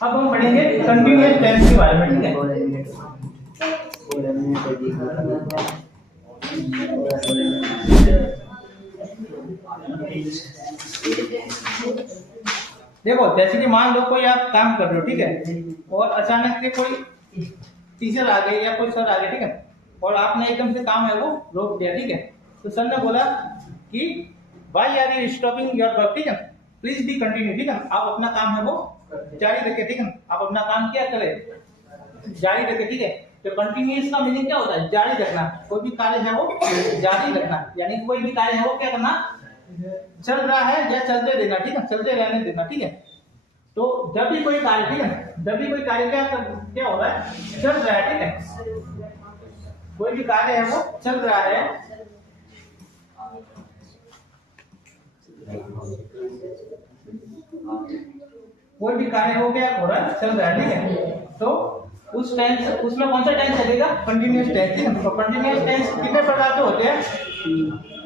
अब हम पढ़ेंगे कंटिन्यूअस टेंस के बारे में, ठीक है। देखो जैसे कि मान लो कोई आप काम कर रहे हो, ठीक है, और अचानक से कोई टीचर आ गए या कोई सर आ गए, ठीक है, और आपने एकदम से काम है वो रोक दिया, ठीक है। तो सर ने बोला कि why are you stopping your work, ठीक है, प्लीज बी कंटिन्यू, ठीक है, आप अपना काम है वो जारी रखें, ठीक है, आप अपना काम क्या करें, जारी रखें, ठीक है। तो कंटिन्यूअस का मीनिंग क्या होता है, जारी रखना, कोई भी कार्य है वो जारी रखना, यानी कोई भी कार्य है वो क्या करना, चल रहा है या चलते देना, ठीक है, चलते रहने देना, ठीक है। तो जब भी कोई कार्य, ठीक है, जब भी कोई कार्य क्या हो रहा है, चल रहा है, ठीक है, कोई भी कार्य है वो चल रहा है, कोई भी कार्य हो क्या हो रहा है, चल रहा है, ठीक है। तो उस टेंस, उसमें कौन सा टेंस चलेगा, कंटिन्यूअस टेंस, ठीक है। तो कंटिन्यूअस टेंस कितने प्रकार के होते हैं,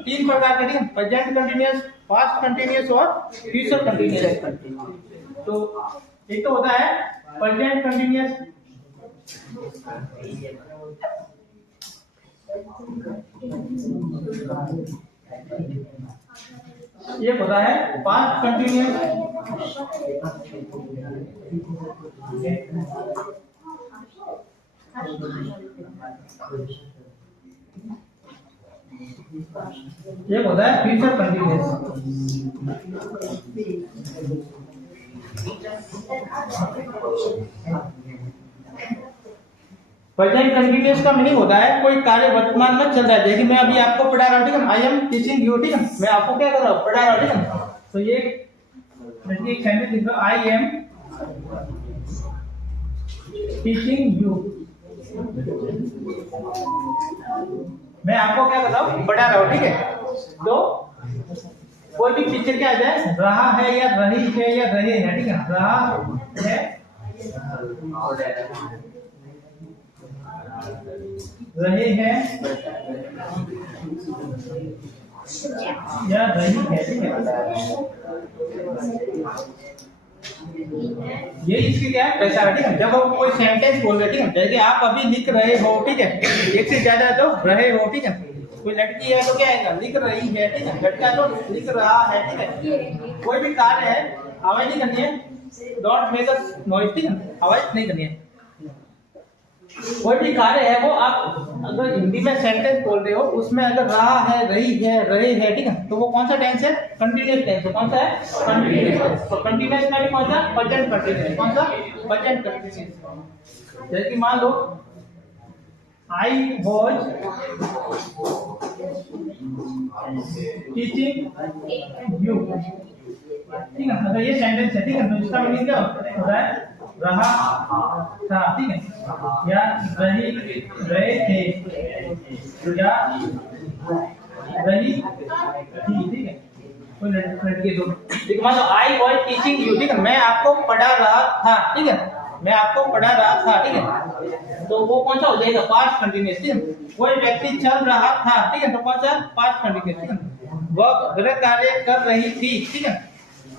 3 प्रकार के, ठीक है, प्रेजेंट कंटिन्यूअस, पास्ट कंटिन्यूअस और फ्यूचर कंटिन्यूअस। तो एक तो होता है प्रेजेंट कंटिन्यूअस, ये होता है पास्ट कंटिन्यूअस, ये होता है फ्यूचर कंटिन्यूअस। प्रेजेंट कंटिन्यूअस का मीनिंग होता है कोई कार्य वर्तमान में चल रहा है, जैसे मैं अभी आपको पढ़ा रहा हूँ, ठीक है, आई एम टीचिंग यू, ठीक है, मैं आपको क्या कर रहा हूँ, पढ़ा रहा हूँ, ठीक है। तो ये जैसे एक सेंटेंस लिख लो, आई एम टीचिंग यू, मैं आपको क्या कर रहा हूँ, पढ़ा रहा हूँ, ठीक है। तो कोई भी पिक्चर क्या आ जाए, रहा है या रही है या रहे हैं, ठीक है, रहा है रहे हैं या रही है, ठीक है, ये इसकी क्या है, पैसा है, ठीक है। जब आप कोई सेंटेंस बोल रहे, ठीक है, जैसे आप अभी लिख रहे हो, ठीक है, एक से ज्यादा तो रहे हो, ठीक है, कोई लड़की है तो क्या है, लिख रही है, ठीक है, लड़का तो लिख रहा है, ठीक है। कोई भी कार्य है, आवाज नहीं करनी है, डोंट मेक अ नॉइज, ठीक है, आवाज नहीं करनी है। कोई भी कार्य है वो आप अगर हिंदी में सेंटेंस बोल रहे हो, उसमें अगर रहा है, रही है, रहे हैं, ठीक है, तो वो कौन सा टेंस है, कंटीन्यूअस टेंस है, कौन सा है, कंटीन्यूअस। तो कंटीन्यूअस में भी कौन सा, प्रेजेंट कंटीन्यूअस, कौन सा, प्रेजेंट कंटीन्यूअस। जैसे कि मान लो आई वाज टीचिंग यू, ठीक है, मतलब ये सेंटेंस है, ठीक है, तो इसका मीनिंग क्या होता है, रहा था, ठीक है, या रहे थे, या रही थी, ठीक है, कोई लड़की तो ठीक है। मान लो आई वाज टीचिंग यू, ठीक है, मैं आपको पढ़ा रहा था, ठीक है, मैं आपको पढ़ा रहा था, ठीक है, तो वो कौन सा हो जाएगा, पास्ट कंटिन्यूअस, ठीक है। कोई व्यक्ति चल रहा था, ठीक है, तो कौन सा, पास्ट कंटिन्यूअस, ठीक है। वह गृह कार्य कर रही थी, ठीक है,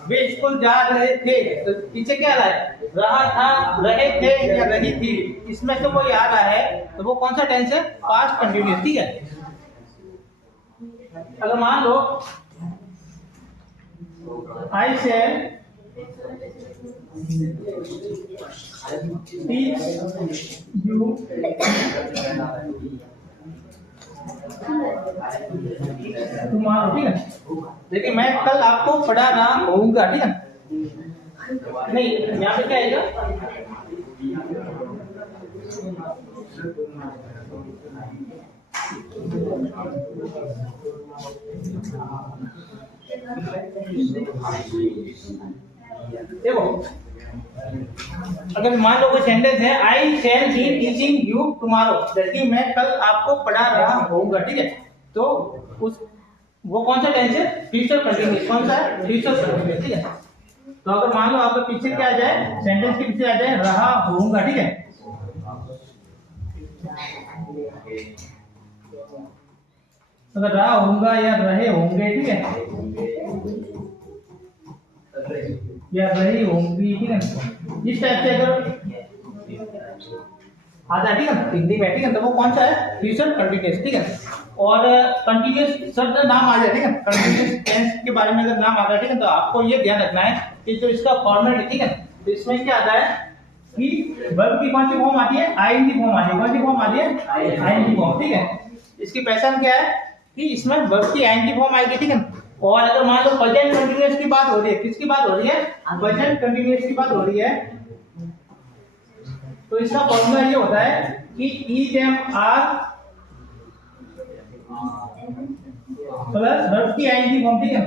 वे स्कूल जा रहे थे, तो पीछे क्या रहा था, रहे थे या रही थी, इसमें से कोई आ रहा है तो वो कौन सा टेंस है, पास्ट कंटिन्यूअस, ठीक है। अगर मान लो आई शैल टीच यू टुमारो, ठीक है, देखिए मैं कल आपको पढ़ा रहा होऊंगा, ठीक है, नहीं यहाँ पे क्या आएगा, देखो अगर मान लो कोई सेंटेंस है, I shall be teaching you tomorrow, जैसे मैं कल आपको पढ़ा रहा होऊंगा, ठीक है, तो उस वो कौन सा टेंस है, फ्यूचर कंटिन्यूअस, कौन सा है, फ्यूचर कंटिन्यूअस, ठीक है। तो अगर मान लो आपके पीछे क्या आ जाए, सेंटेंस के पीछे आ जाए रहा होऊंगा, ठीक है, अगर रहा होऊंगा या रहे होंगे, ठीक है, या रही होंगी, ठीक है। इस टाइप से अगर आता है, ठीक है, हिंदी में, ठीक है, तो वो कौन सा है, फ्यूचर कंटिन्यूअस, ठीक है। और कंटिन्यूअस शब्द नाम आ जाए, ठीक है, कंटिन्यूअस टेंस के बारे में अगर नाम आता है, ठीक है, तो आपको ये ध्यान रखना है कि जो इसका फॉर्मेट है, ठीक है, तो इसमें क्या आता है कि वर्ब की कौन सी फॉर्म आती है, आईएनजी फॉर्म आती है। कौन सी फॉर्म आती है, आईएनजी फॉर्म, ठीक है। इसकी पहचान क्या है कि इसमें वर्ब की आईएनजी फॉर्म आएगी, ठीक है। और अगर मान लो प्रेजेंट कंटीन्यूअस की बात हो रही है, किसकी बात हो रही है, प्रेजेंट कंटीन्यूअस की बात हो रही है, तो इसका फॉर्मूला ये होता है कि each M R plus verb की आईएनजी फॉर्म, ठीक है।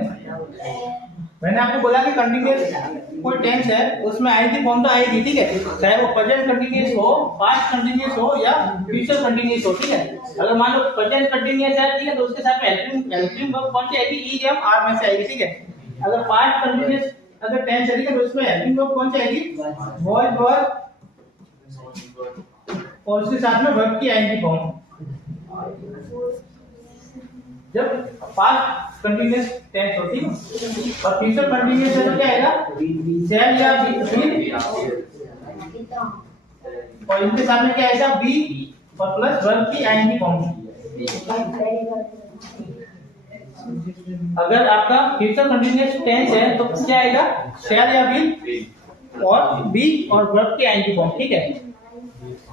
मैंने आपको बोला कि कंटीन्यूअस कोई टेंस है उसमें आईएनजी फॉर्म तो आएगी, ठीक है, चाहे वो प्रेजेंट कंटीन्यूअस हो, पास्ट कंटीन्यूअस हो या फ्यूचर कंटीन्यूअस हो, ठीक है। अगर मान लो प्रेजेंट कंटीन्यूअस है, ठीक है, तो उसके साथ में हेल्पिंग वर्ब कौन सी आएगी, ईज एम आर में से आएगी, ठीक है। अगर पास्ट कंटीन्यूअस अगर टेंस है, ठीक है, तो उसमें हेल्पिंग वर्ब कौन सी आएगी, वॉज वर्ब, और उसके साथ में वर्ब की आईएनजी फॉर्म। जब पास्ट कंटीन्यूअस टेंस होती है और फ्यूचर कंटीन्यूअस है तो क्या आएगा, शैल या विल, और इनके साथ में क्या आएगा, बी और प्लस वर्ब की आईएनजी फॉर्म। अगर आपका फ्यूचर कंटीन्यूअस टेंस है तो क्या आएगा, शैल या विल और बी और वर्ब की आईएनजी फॉर्म, ठीक है।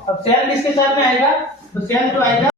अब शैल किसके साथ में आएगा, तो शैल जो आएगा